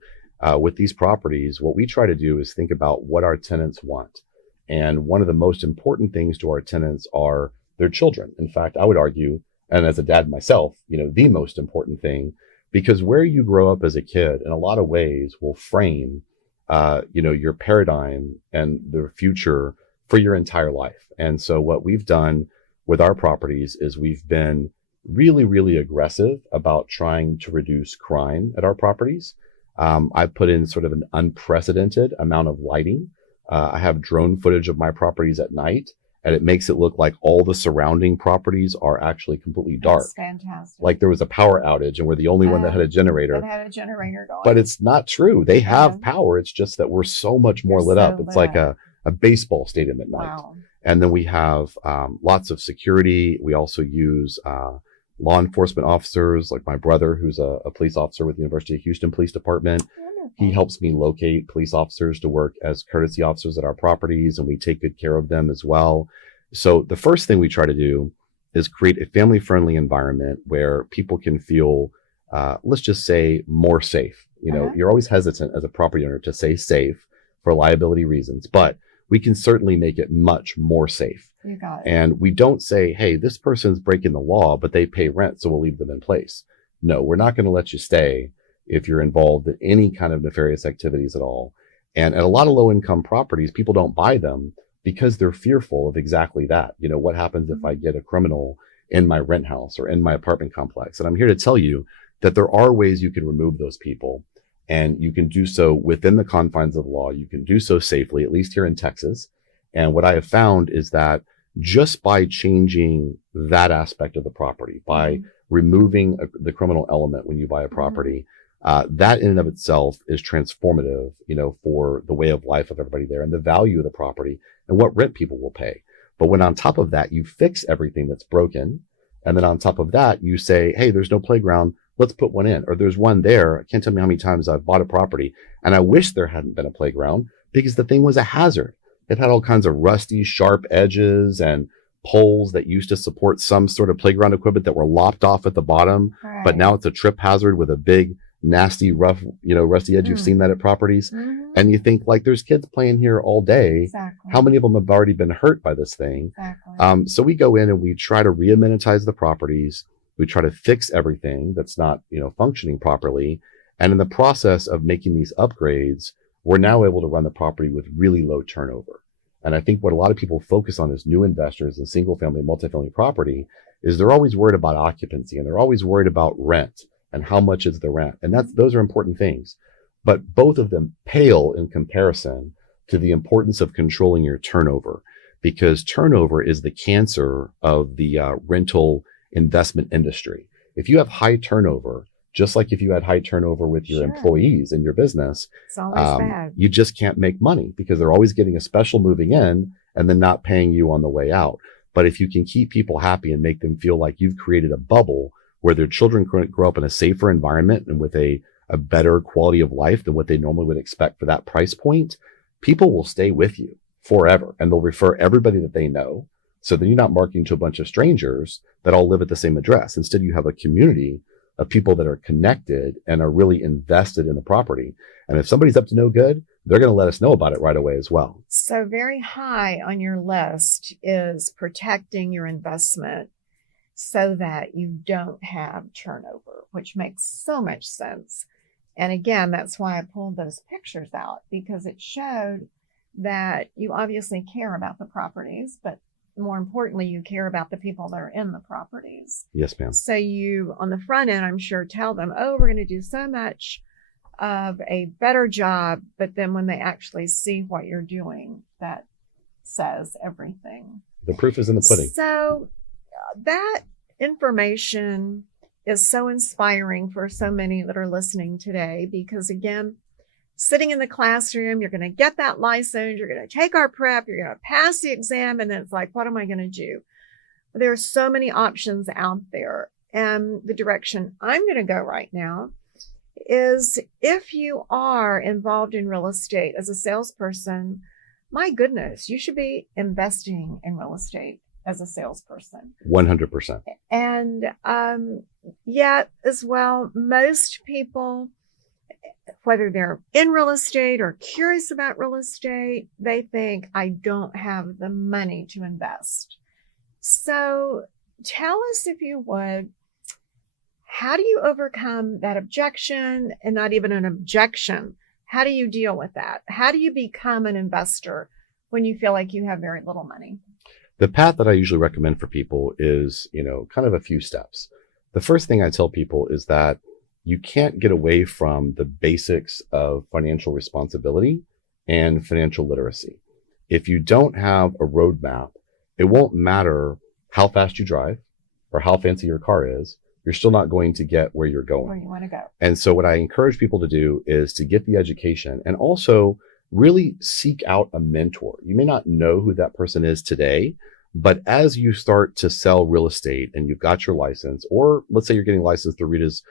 with these properties, what we try to do is think about what our tenants want. And one of the most important things to our tenants are their children. In fact, I would argue, and as a dad myself, the most important thing, because where you grow up as a kid in a lot of ways will frame, your paradigm and the future for your entire life. And so what we've done with our properties is we've been really, really aggressive about trying to reduce crime at our properties. I've put in sort of an unprecedented amount of lighting. I have drone footage of my properties at night, and it makes it look like all the surrounding properties are actually completely dark. That's fantastic. Like there was a power outage and we're the only one that had a generator. That had a generator going. But it's not true. They have power. It's just that we're so much more lit up. It's like a baseball stadium at night. Wow. And then we have lots of security. We also use law enforcement officers, like my brother, who's a police officer with the University of Houston Police Department. He helps me locate police officers to work as courtesy officers at our properties, and we take good care of them as well. So the first thing we try to do is create a family-friendly environment where people can feel, let's just say, more safe. You're always hesitant as a property owner to say safe for liability reasons, but we can certainly make it much more safe. You got it. And we don't say, hey, this person's breaking the law, but they pay rent, so we'll leave them in place. No, we're not going to let you stay if you're involved in any kind of nefarious activities at all. And at a lot of low income properties, people don't buy them because they're fearful of exactly that. You know, what happens if I get a criminal in my rent house or in my apartment complex? And I'm here to tell you that there are ways you can remove those people, and you can do so within the confines of law. You can do so safely, at least here in Texas. And what I have found is that just by changing that aspect of the property, by removing the criminal element when you buy a property, that in and of itself is transformative, you know, for the way of life of everybody there and the value of the property and what rent people will pay. But when on top of that, you fix everything that's broken, and then on top of that, you say, hey, there's no playground, let's put one in. Or there's one there. I can't tell you how many times I've bought a property and I wish there hadn't been a playground because the thing was a hazard. It had all kinds of rusty, sharp edges and poles that used to support some sort of playground equipment that were lopped off at the bottom. Right. But now it's a trip hazard with a big, nasty, rough, you know, rusty edge. You've seen that at properties. And you think, like, there's kids playing here all day. Exactly. How many of them have already been hurt by this thing? Exactly. So we go in and we try to re-amenitize the properties. We try to fix everything that's not, you know, functioning properly. And in the process of making these upgrades, we're now able to run the property with really low turnover. And I think what a lot of people focus on as new investors in single family, multifamily property is they're always worried about occupancy and they're always worried about rent and how much is the rent. And those are important things. But both of them pale in comparison to the importance of controlling your turnover, because turnover is the cancer of the rental investment industry. If you have high turnover, just like if you had high turnover with your employees in your business, it's always bad. You just can't make money because they're always getting a special moving in and then not paying you on the way out. But if you can keep people happy and make them feel like you've created a bubble where their children grow up in a safer environment and with a better quality of life than what they normally would expect for that price point, people will stay with you forever and they'll refer everybody that they know. So then you're not marketing to a bunch of strangers that all live at the same address. Instead, you have a community of people that are connected and are really invested in the property. And if somebody's up to no good, they're going to let us know about it right away as well. So very high on your list is protecting your investment so that you don't have turnover, which makes so much sense. And again, that's why I pulled those pictures out, because it showed that you obviously care about the properties, but more importantly, you care about the people that are in the properties. Yes, ma'am. So you, on the front end, I'm sure, tell them, oh, we're going to do so much of a better job. But then when they actually see what you're doing, that says everything. The proof is in the pudding. So that information is so inspiring for so many that are listening today, because again, sitting in the classroom, you're going to get that license, you're going to take our prep, you're going to pass the exam, and then it's like, what am I going to do? There are so many options out there. And the direction I'm going to go right now is, if you are involved in real estate as a salesperson, my goodness, you should be investing in real estate as a salesperson. 100%. And yet as well, most people, whether they're in real estate or curious about real estate, they think, I don't have the money to invest. So tell us, if you would, how do you overcome that objection, and not even an objection? How do you deal with that? How do you become an investor when you feel like you have very little money? The path that I usually recommend for people is, you know, kind of a few steps. The first thing I tell people is that you can't get away from the basics of financial responsibility and financial literacy. If you don't have a roadmap, it won't matter how fast you drive or how fancy your car is. You're still not going to get where you're going. Where you want to go. And so what I encourage people to do is to get the education and also really seek out a mentor. You may not know who that person is today, but as you start to sell real estate and you've got your license, or let's say you're getting licensed through Rita's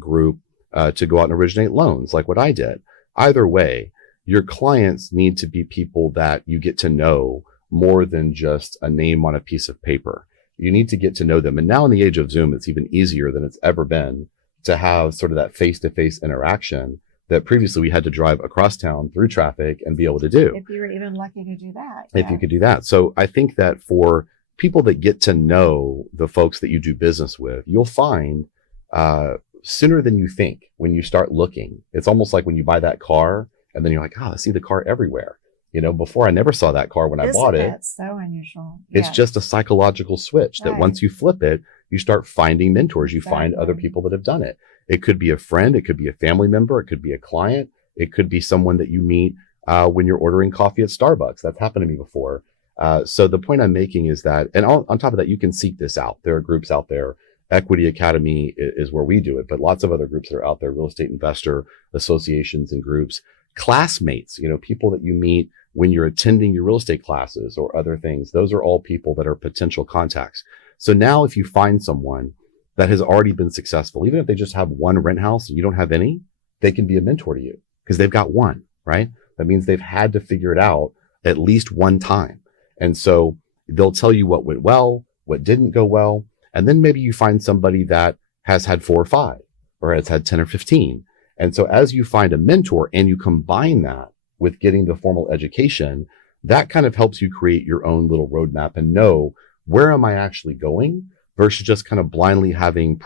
group to go out and originate loans, like what I did. Either way, your clients need to be people that you get to know more than just a name on a piece of paper. You need to get to know them. And now in the age of Zoom, it's even easier than it's ever been to have sort of that face-to-face interaction that previously we had to drive across town through traffic and be able to do. If you were even lucky to do that. If you could do that. So I think that for people that get to know the folks that you do business with, you'll find sooner than you think when you start looking. It's almost like when you buy that car and then you're like, I see the car everywhere. Before I never saw that car when I bought it. That's so unusual. It's just a psychological switch that once you flip it, you start finding mentors. You find other people that have done it. It could be a friend. It could be a family member. It could be a client. It could be someone that you meet when you're ordering coffee at Starbucks. That's happened to me before. So the point I'm making is that, and on top of that, you can seek this out. There are groups out there. Equity Academy is where we do it, but lots of other groups that are out there, real estate investor associations and groups, classmates, people that you meet when you're attending your real estate classes or other things. Those are all people that are potential contacts. So now if you find someone that has already been successful, even if they just have one rent house and you don't have any, they can be a mentor to you because they've got one, right? That means they've had to figure it out at least one time. And so they'll tell you what went well, what didn't go well. And then maybe you find somebody that has had 4 or 5 or has had 10 or 15. And so as you find a mentor and you combine that with getting the formal education, that kind of helps you create your own little roadmap and know where am I actually going versus just kind of blindly having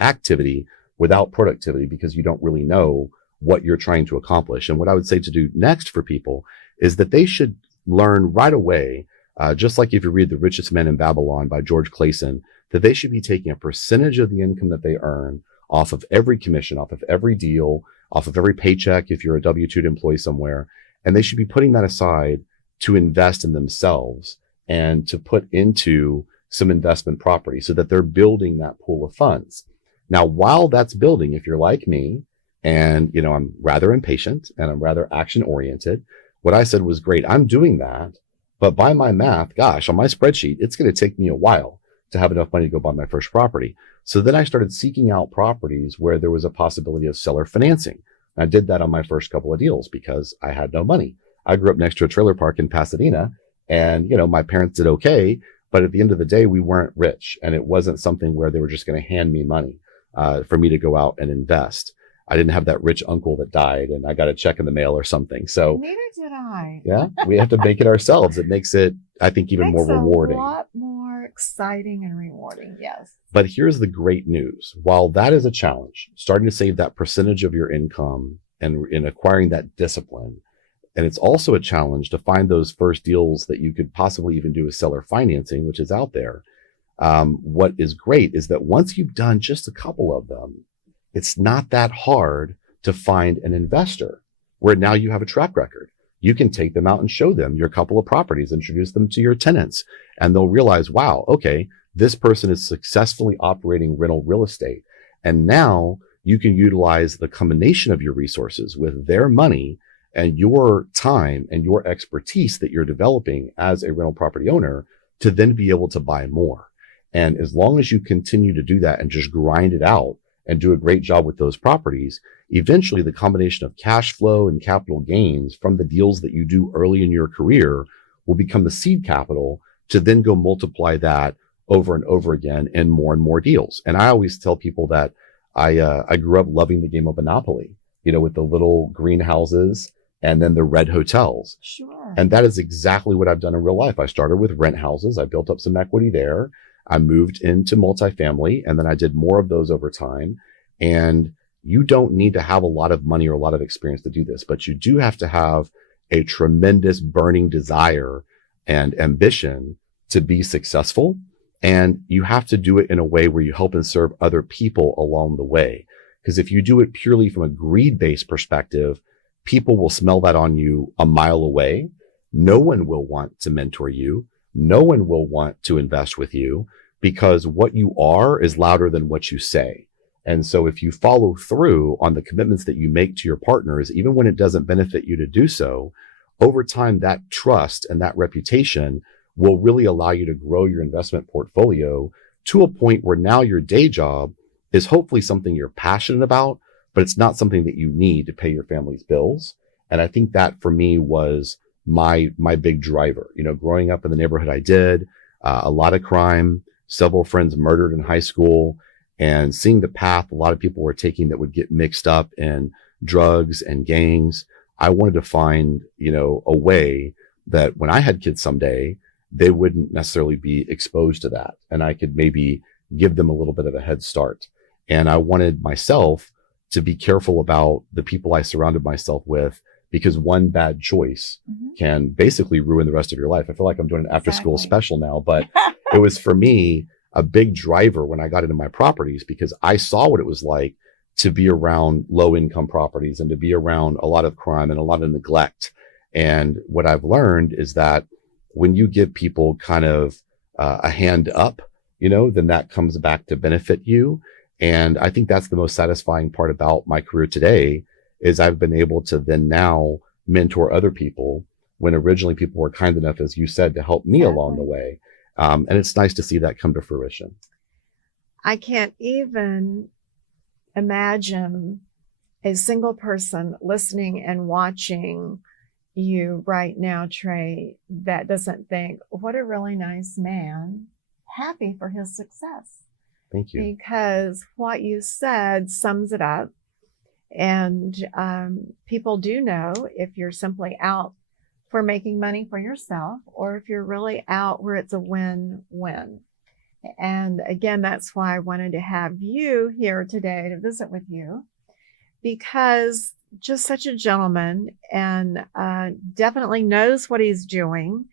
activity without productivity because you don't really know what you're trying to accomplish. And what I would say to do next for people is that they should learn right away, just like if you read The Richest Man in Babylon by George Clason, that they should be taking a percentage of the income that they earn off of every commission, off of every deal, off of every paycheck if you're a W-2 employee somewhere. And they should be putting that aside to invest in themselves and to put into some investment property so that they're building that pool of funds. Now, while that's building, if you're like me, and I'm rather impatient and I'm rather action oriented, what I said was great. I'm doing that, but by my math, gosh, on my spreadsheet, it's going to take me a while to have enough money to go buy my first property. So then I started seeking out properties where there was a possibility of seller financing. I did that on my first couple of deals because I had no money. I grew up next to a trailer park in Pasadena and, my parents did okay, but at the end of the day, we weren't rich and it wasn't something where they were just going to hand me money for me to go out and invest. I didn't have that rich uncle that died and I got a check in the mail or something. So neither did I. Yeah, we have to make it ourselves. It makes it, I think, even more rewarding. A lot more exciting and rewarding. Yes. But here's the great news. While that is a challenge, starting to save that percentage of your income and in acquiring that discipline, and it's also a challenge to find those first deals that you could possibly even do with seller financing, which is out there. What is great is that once you've done just a couple of them, it's not that hard to find an investor where now you have a track record. You can take them out and show them your couple of properties, introduce them to your tenants, and they'll realize, wow, okay, this person is successfully operating rental real estate. And now you can utilize the combination of your resources with their money and your time and your expertise that you're developing as a rental property owner to then be able to buy more. And as long as you continue to do that and just grind it out and do a great job with those properties, eventually the combination of cash flow and capital gains from the deals that you do early in your career will become the seed capital to then go multiply that over and over again in more and more deals. And I always tell people that I grew up loving the game of Monopoly, with the little greenhouses and then the red hotels. Sure. And that is exactly what I've done in real life. I started with rent houses. I built up some equity there. I moved into multifamily and then I did more of those over time. And you don't need to have a lot of money or a lot of experience to do this, but you do have to have a tremendous burning desire and ambition to be successful. And you have to do it in a way where you help and serve other people along the way. Because if you do it purely from a greed-based perspective, people will smell that on you a mile away. No one will want to mentor you. No one will want to invest with you because what you are is louder than what you say. And so if you follow through on the commitments that you make to your partners, even when it doesn't benefit you to do so, over time, that trust and that reputation will really allow you to grow your investment portfolio to a point where now your day job is hopefully something you're passionate about, but it's not something that you need to pay your family's bills. And I think that for me was my big driver. Growing up in the neighborhood I did, a lot of crime, several friends murdered in high school, and seeing the path a lot of people were taking that would get mixed up in drugs and gangs. I wanted to find, a way that when I had kids someday, they wouldn't necessarily be exposed to that. And I could maybe give them a little bit of a head start. And I wanted myself to be careful about the people I surrounded myself with, because one bad choice can basically ruin the rest of your life. I feel like I'm doing an after school special now, but it was for me a big driver when I got into my properties, because I saw what it was like to be around low income properties and to be around a lot of crime and a lot of neglect. And what I've learned is that when you give people kind of a hand up, then that comes back to benefit you. And I think that's the most satisfying part about my career today, is I've been able to then now mentor other people when originally people were kind enough, as you said, to help me along the way. And it's nice to see that come to fruition. I can't even imagine a single person listening and watching you right now, Trey, that doesn't think, what a really nice man, happy for his success. Thank you. Because what you said sums it up. And people do know if you're simply out for making money for yourself, or if you're really out where it's a win-win. And again, that's why I wanted to have you here today to visit with you, because just such a gentleman, and definitely knows what he's doing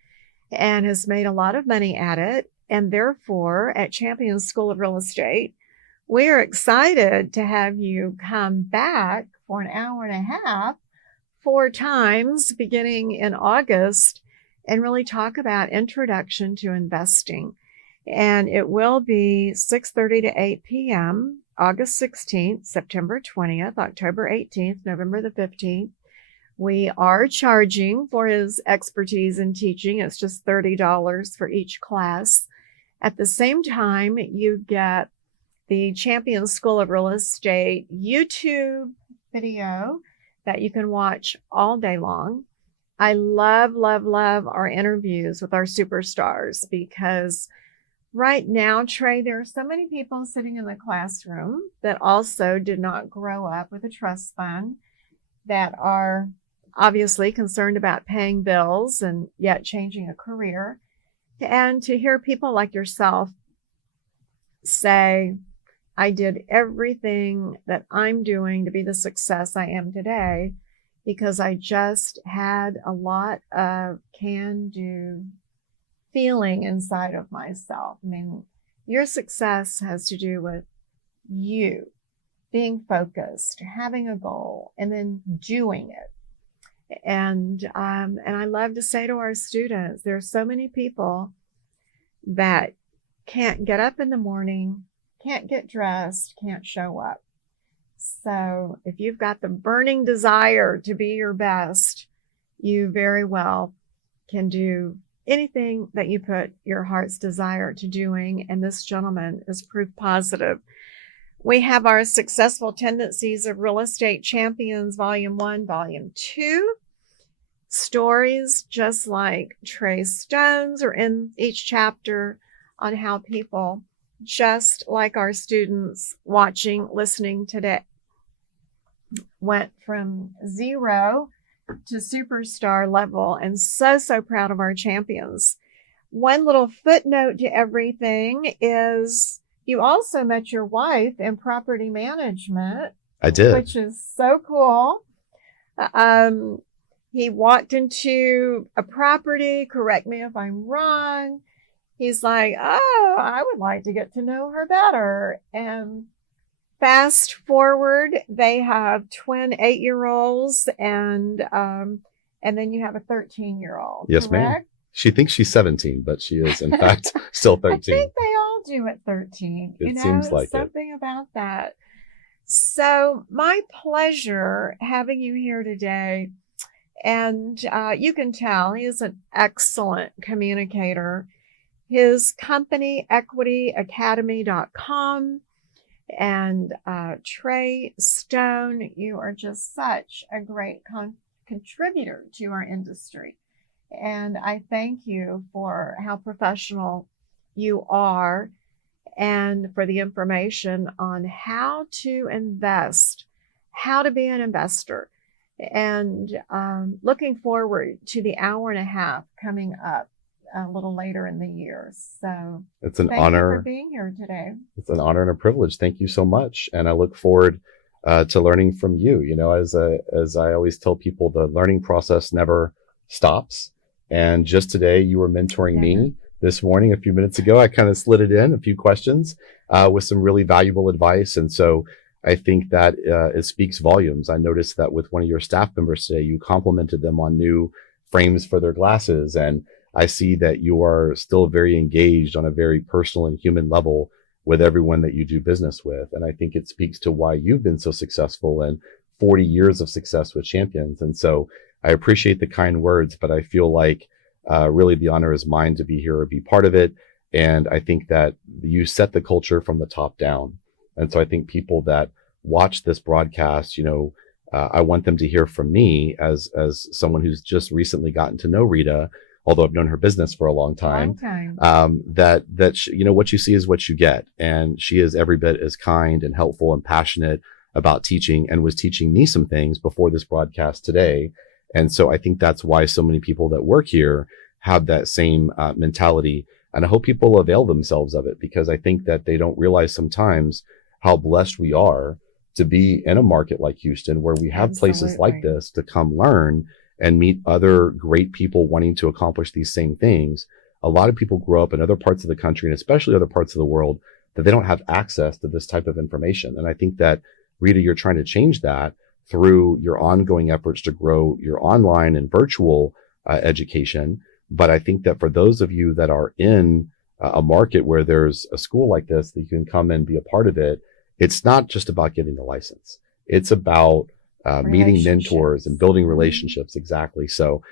and has made a lot of money at it. And therefore, at Champion School of Real Estate, we are excited to have you come back for an hour and a half, 4 times beginning in August, and really talk about introduction to investing. And it will be 6:30 to 8 p.m., August 16th, September 20th, October 18th, November the 15th. We are charging for his expertise in teaching. It's just $30 for each class. At the same time, you get the Champion School of Real Estate YouTube video that you can watch all day long. I love, love, love our interviews with our superstars, because right now, Trey, there are so many people sitting in the classroom that also did not grow up with a trust fund, that are obviously concerned about paying bills and yet changing a career. And to hear people like yourself say, I did everything that I'm doing to be the success I am today because I just had a lot of can-do feeling inside of myself. I mean, your success has to do with you being focused, having a goal, and then doing it. And I love to say to our students, there are so many people that can't get up in the morning, can't get dressed, can't show up. So if you've got the burning desire to be your best, you very well can do anything that you put your heart's desire to doing. And this gentleman is proof positive. We have our Successful Tendencies of Real Estate Champions, Volume 1, Volume 2. Stories just like Trey Stone's are in each chapter on how people, just like our students watching, listening today, went from 0 to superstar level, and so proud of our champions. One little footnote to everything is you also met your wife in property management. I did. Which is so cool. He walked into a property, correct me if I'm wrong. He's like, oh, I would like to get to know her better. And fast forward, they have twin 8-year-olds, and then you have a 13-year-old. Yes, correct? ma'am. She thinks she's 17, but she is, in fact, still 13. I think they all do at 13. It seems like something about that. So my pleasure having you here today. And you can tell he is an excellent communicator. His company, equityacademy.com, and Trey Stone, you are just such a great contributor to our industry. And I thank you for how professional you are and for the information on how to invest, how to be an investor. And looking forward to the hour and a half coming up a little later in the year. So it's an thank honor. you for being here today. It's an honor and a privilege. Thank you so much. And I look forward to learning from you. You know, as I always tell people, the learning process never stops. And just today, you were mentoring me this morning, a few minutes ago. I kind of slid it in a few questions with some really valuable advice. And so I think that it speaks volumes. I noticed that with one of your staff members today, you complimented them on new frames for their glasses. And I see that you are still very engaged on a very personal and human level with everyone that you do business with. And I think it speaks to why you've been so successful and 40 years of success with Champions. And so I appreciate the kind words, but I feel like really the honor is mine to be here or be part of it. And I think that you set the culture from the top down. And so I think people that watch this broadcast, you know, I want them to hear from me as someone who's just recently gotten to know Rita, although I've known her business for a long time. That you know, what you see is what you get. And she is every bit as kind and helpful and passionate about teaching, and was teaching me some things before this broadcast today. And so I think that's why so many people that work here have that same mentality. And I hope people avail themselves of it, because I think that they don't realize sometimes how blessed we are to be in a market like Houston, where we have places like this to come learn and meet other great people wanting to accomplish these same things. A lot of people grow up in other parts of the country, and especially other parts of the world, that they don't have access to this type of information. And I think that, Rita, you're trying to change that through your ongoing efforts to grow your online and virtual education. But I think that for those of you that are in a market where there's a school like this, that you can come and be a part of it, it's not just about getting the license. It's about meeting mentors and building relationships. Exactly. So,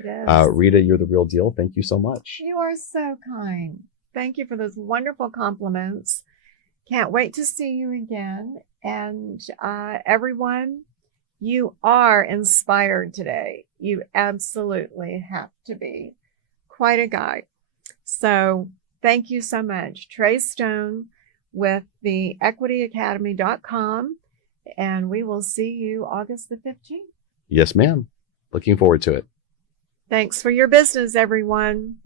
Rita, you're the real deal. Thank you so much. You are so kind. Thank you for those wonderful compliments. Can't wait to see you again. And everyone, you are inspired today. You absolutely have to be. Quite a guy. So thank you so much. Trey Stone with the equityacademy.com. And we will see you August the 15th. Yes, ma'am. Looking forward to it. Thanks for your business, everyone.